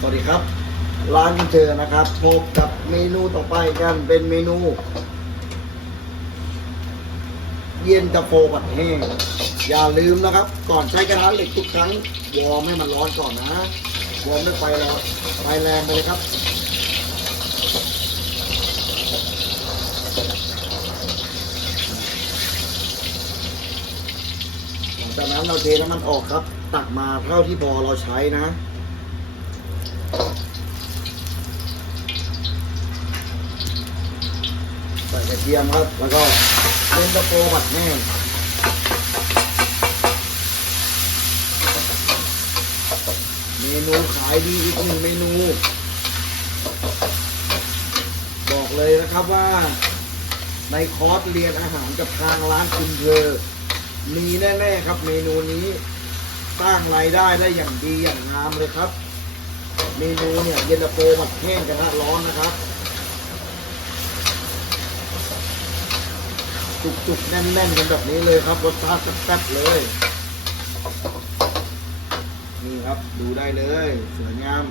สวัสดีครับ ร้านคุณเจอนะครับพบกับเมนูต่อไปกันเป็นเมนู เย็นตาโฟผัดแห้งอย่าลืมนะครับ ก่อนใช้กระทะเหล็กทุกครั้งวอร์มให้มันร้อนก่อนนะวอร์มด้วยไฟร้อนไฟแรงไปเลยครับหลังจากนั้นเราเทน้ำมันออกครับ ตักมาเท่าที่พอเราใช้นะ ใส่กระเทียมครับ แล้วก็เป็นตะโพผัดแห้งเมนูขายดีอีกหนึ่งเมนู บอกเลยนะครับว่า ในคอร์สเรียนอาหารกับทางร้านคุณเธอมีแน่ ๆ ครับเมนูนี้ สร้างรายได้ได้อย่างดีอย่างงามเลยครับ เมนูเนี่ยเย็นตาโฟผัดแห้งกระทะร้อนนะครับ จุกๆ แน่นๆกันแบบนี้เลยครับรสชาติแซ่บๆเลย นี่ครับดูได้เลยสวยงาม